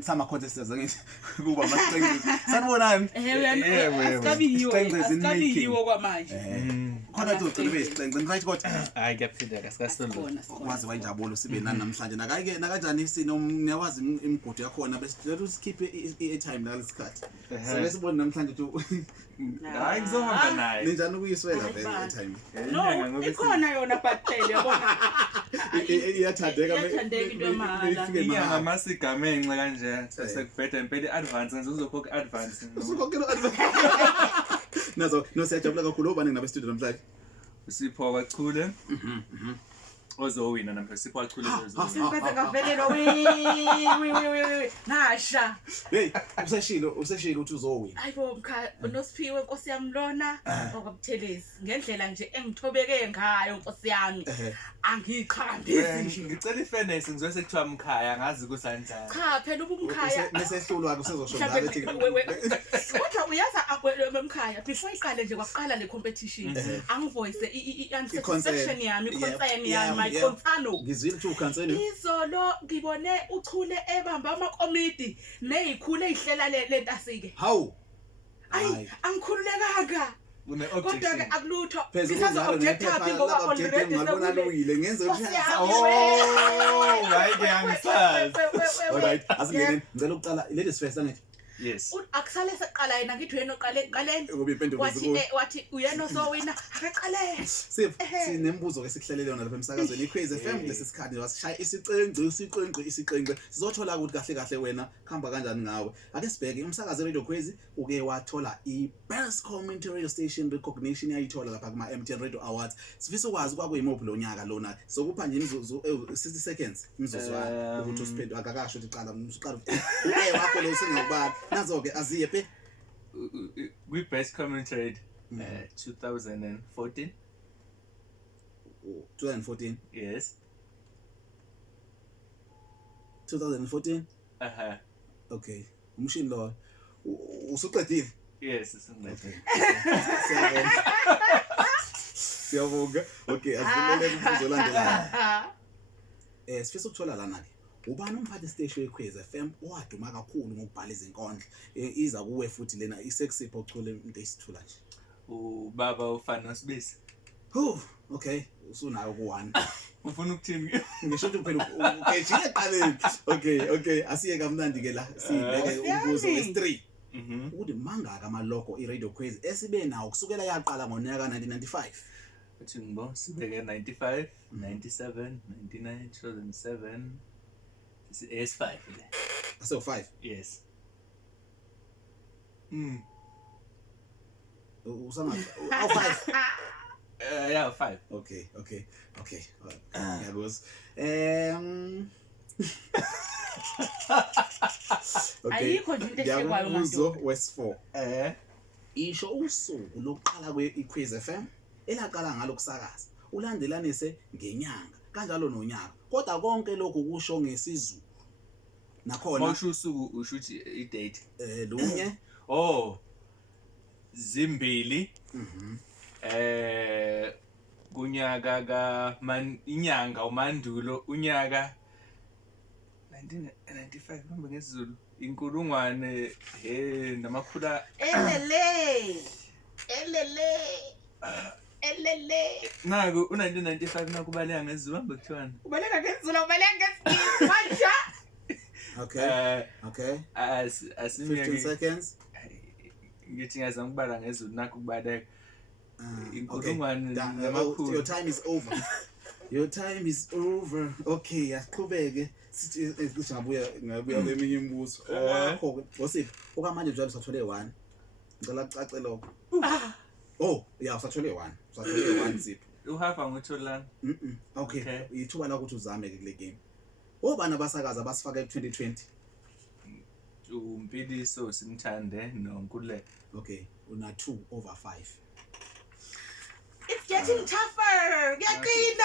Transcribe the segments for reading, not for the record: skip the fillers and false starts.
Sama contestants ngithi kuba masicengezi sanibonani asikabi yiwo kwamanje khona ucela besicengezi right kodwa hayi kuyaphindeka sikasondolo kwazi wayinjabulo sibe nani namhlanje nakake nakanjani niyawazi imigudu yakhona bese usikhiphe i-airtime la lesikhathi so besibone namhlanje tu hayi ngizohamba naye ninjani ukuyiswela vele i-airtime no ikhona yona bathele yabona iyathandeka into yamahhala inyanga masigamenxe kanje sekubheda impela advance ngizokhokha advance usukhokela advance nazo no siyajabula kakhulu obani nabe studio namhlanje Sipho Wachule ozowina namhlanje Sipho Wachule Siphethe ngavelelo ngasha hey useshilo uthi uzowina ayibo mkha noSiphiwe Nkosi yami lona okwabuthelezi ngendlela nje engithobeke ngayo Nkosi yami angiqhambisi ngicela ifairness ngizwe sekuthiwa mkhaya ngazi kusanjani cha phela ubumkhaya mesehlulwa kusezosho ngale ethi kodwa uyaza abemkhaya before iqale nje kwaqala le competition angivoice i-satisfaction yami concern yami my concern ngizwile ukuthi ucancel izolo ngibone uChule ebamba amakomiti nezikhulu ezihlela lento asike hawu ayi angikhululekanga une kodwa ke objection akulutho phezulu objective ngoba already ngabona lungile ngenze ukuthi hayi ke angisazi alright asingene ngicela ukuqala ladies first angithi yes akusale seqala yena ngithi uyena oqaleni ngoba impendulo wathi uyena osowina akaqale sinembuzo ke sikuhlelele yona lapha emsakazweni iCrazy FM lesisikhathi wasishaya isiqengqe sizothola ukuthi kahle kahle wena khamba kanjani ngawe ake sibheke umsakazo Radio Crazy uke wathola i-Best Community Radio Station recognition yayithola lapha kuma MTN Radio Awards sifisa ukwazi kwakuyimuphi lo nyaka lona sokupha nje imizuzu 60 seconds imizuzwana ukuthi usiphendule akakasho ukuthi qala wakho lo singakubala nazo ke aziye pe we Best Community Radio 2014 yes 2014 okay umshini lo usuqedile yes isingcede siyabonga okay asibulele umfuzo landelayo sifisa ukuthola lana ke ubani umphathi station yeCrazy FM owaduma kakhulu ngokubhala izinkondlo iza kuwe futhi lena isexipho uChule into esithula nje ubaba ufana noSibisi okay usunayo ku1 ufuna ukuthini ngisho ukuthi phela ukejile eqaleni okay asiye kamnandi ke la sibeke umbuzo wes3 ukuthi mangaka amaloko iRadio Crazy esibe nawo kusukela yaqala ngonyaka 1995 uthi ngibo sibeke 95 97 99 2007 it's 5 le so 5 yes usanga 5 yeah 5 okay yabos ayikho nje into ehlekwayo manje wes4 isho usuku lokuqala kweCrazy FM elaqala ngalo kusakaza ulandelanise ngenyanga kanjalo nonyaka kodwa konke lokhu kusho ngesizulu nakhona mawusho usuku ushuthi i-date lunye zimbili kunyaka inyanga umandulo unyaka 1995 ngombe ngesizulu inkulungwane namakhula elele naku u1995 nakubaleka ngesizulu ngombe kuthiwani ubaleka ngezulu ubaleka ngesizulu manje okay asimike 15 seconds ngithi ngiyazama ukubala ngezulu nakho kubaleka inkulungwane namakhulu your time is over okay yaqhubeke sithi ngabuya kweminye imibuzo wakho ngosiphi okamanje njalo sathole 1 ngicela ucace lokho usathole 1 zipho uhafa ngitholana okay ithuba la ukuthi uzame ke kule game obana basakaza basifaka ku2020 uMpiliso Simthande noNkululeko okay una 2/5 it's getting tougher yaqina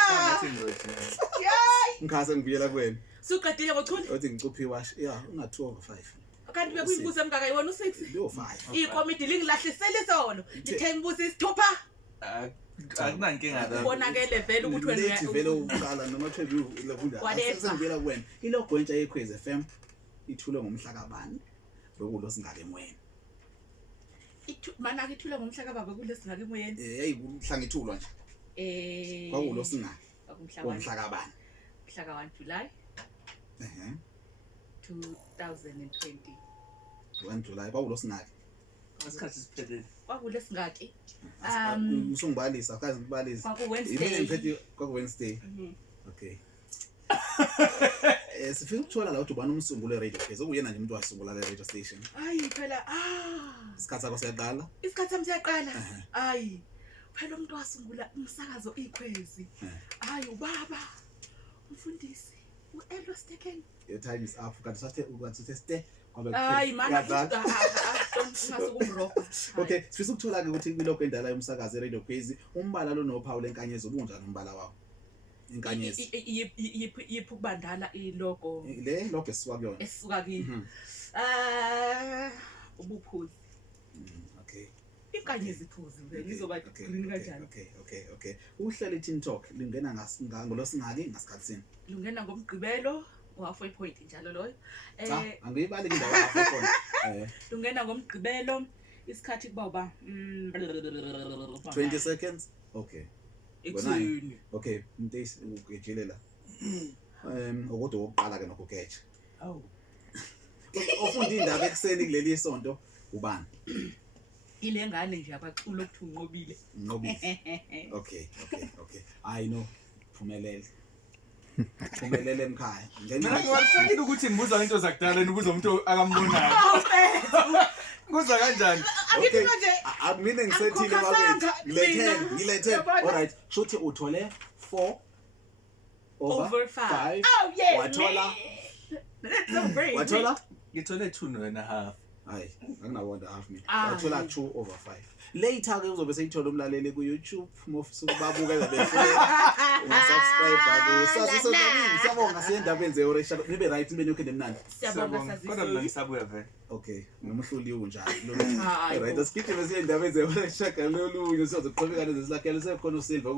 ngikhasa ngibuyela kuwena suqedile ngoChule uthi ngicuphi wash una 2/5 kanti bekuyimbuzo emngaka yona u6 lo 5 ikomiti lingilahlisele solo ngithe imbuzo isithupha akunankinga la bonakele vele ukuthi wena vele uqala noma thwebu lekunda sengivela kuwena ilogo entsha yeCrazy FM ithule ngomhla kabani bekulo singake emoyeni mana ngithule ngomhla kababa kulesingake emoyeni hey umhla ngithulwa nje kwakulo singake ngomhla kabani mhla ka 1 July 2020 1 July kwakulo singake Isikhathi siphelele. kwakule singake usungibalisa akazi ngibalisa kwaku yini Wednesday ngiphethe kwaku Wednesday okay sifika ukuthola la udubana umsungulo we-radio pheze okuyena nje umuntu wasungula le radio station ayi phela isikhathi sakho siyaqala isikhathi sami siyaqala ayi phela umuntu wasungula umsakazo ikhwezi ayi ubaba umfundisi uElo Steken your time is up kanti sathe ste hayi mana ngasukumroga okay sifisa ukuthola ke ukuthi kuloko endala yomsakazo e-radio crazy umbala lo noPaul enkanyezi ubunjani umbala wawo inkanyezi yiphi kubandala ilogo le logo esisuka kuyona esisuka kimi ubuphuzi okay inkanyezi iphuzi ngizoba green kanjani okay uhlelo Teen Talk lingena ngolosingaki ngasikhatsini lungena ngomgqibelo wa4 point njalo loyo angiyibali indawo lapho khona lungena ngomgqibelo isikhathi kuba uba 20 seconds okay ekseni okay mntesi ugejile la okodwa oqala ke nokugeja ufunda indaba ekseni kuleli sonto ubani ile ngane nje abacula ukuthi unqobile okay I know phumelele emkhaya Mina ngiwahlekile ukuthi ngibuza into zakudala nibuza umuntu akambonayo. Kuza kanjani? okay mina ngisethile bakwethu ngilethe alright shothi uthole 4 over 5 oh yeah wathola that's so great wathola Ngithole 2.5. hayi angina half mina wathola 2 over 5 later ke uzobe seyithola umlaleli ku YouTube mofisa ukubabuka subscribe sasiso nami siyabonga siyendabeni ze-oresha nibe right nibe nokho nemnandi siyabonga Kodwa mina ngisabuya vele. okay nomhluli unjani right asikhithi bese indaba ze-oresha kalolunye sizoqhubeka nezilakhelo sekhona uSilva